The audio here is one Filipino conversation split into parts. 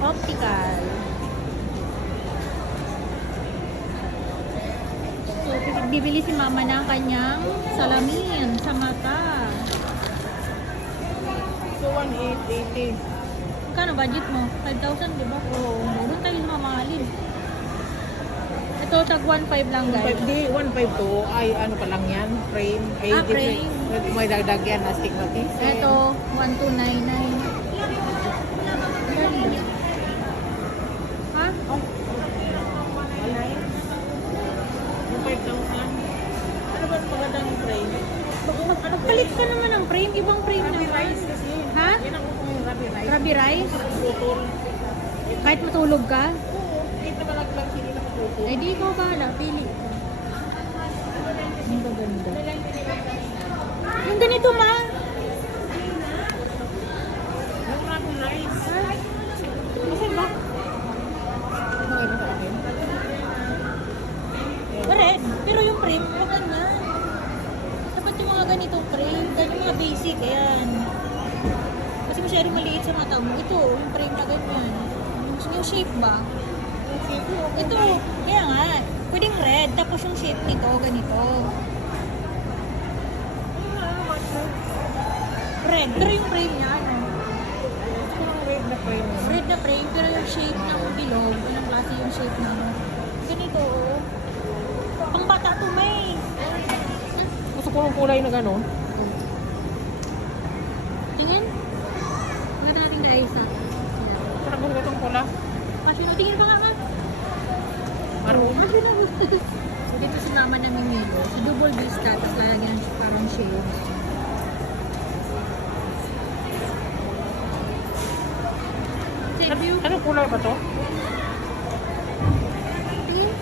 Optical. So, bibili si mama ng kanyang salamin sa mata. So, 1,880. Magkano budget mo? 5,000, di ba? Oo. Doon tayo mamahalin. Ito, tag 1,500 lang, guys. 1,500 to. Ay, ano pa lang yan? Frame. Ay, Frame. May dagdag yan na stigmatism. Ito, 1,299. Ganda. Ha? Yung 5,000. Ano ba magandang frame? Palit ka naman ng frame. Ibang frame Ruby naman. rice kasi. Ha? Yan ang gusto ko yung ruby rice. Ruby rice? Putol. Kahit matulog ka? Oo. Kahit na malaglag sila na putol. Eh, di ikaw bahala. Pili. Ang gaganda. Yung ganito, ma. Yung ruby rice. Kasi ba? Maganda sa akin. Red. Pero yung frame, huwag ganyan. Dapat yung mga ganitong frame. Kahit yung mga basic, ayan. Kasi masyadong maliit sa mata mo. Ito, yung frame na ganyan. Yung shape ba? Ito, kaya nga. Pwedeng red, tapos yung shape nito, ganito. Red, pero yung frame niya, ano? Red na frame. Red na frame, pero yung shape ng bilog, anong klase yung shape ng ganito, oh. Pang bata to, may. Gusto ko ng kulay na gano'n. Tingin? Huwag natin na isa. Parang gusto ko itong pula. Masino, tingin ka nga nga. Maroon. Masino gusto. So, dito si mama na Mimilo. Sa double vista, tapos lalagyan ng parang shades. Anong kulay ba to? Tingin.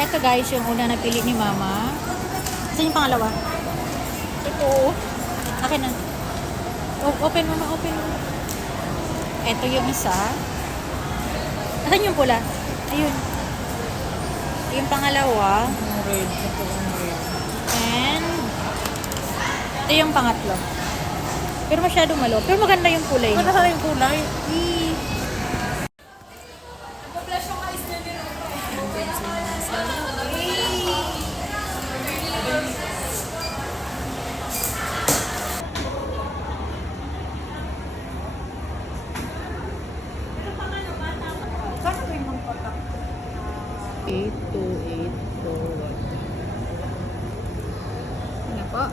Ito guys, yung una napili ni mama. Saan yung pangalawa? Ito. Akin na. Open mo, open mo. Ito yung isa. Asan yung pula? Ayun. Yung pangalawa. Ang red. Ito ang red. And ito yung pangatlo. Pero masyadong malo. Pero maganda yung kulay. Ano sana yung kulay? Kano ba yung mga patak? 82841. Ano po?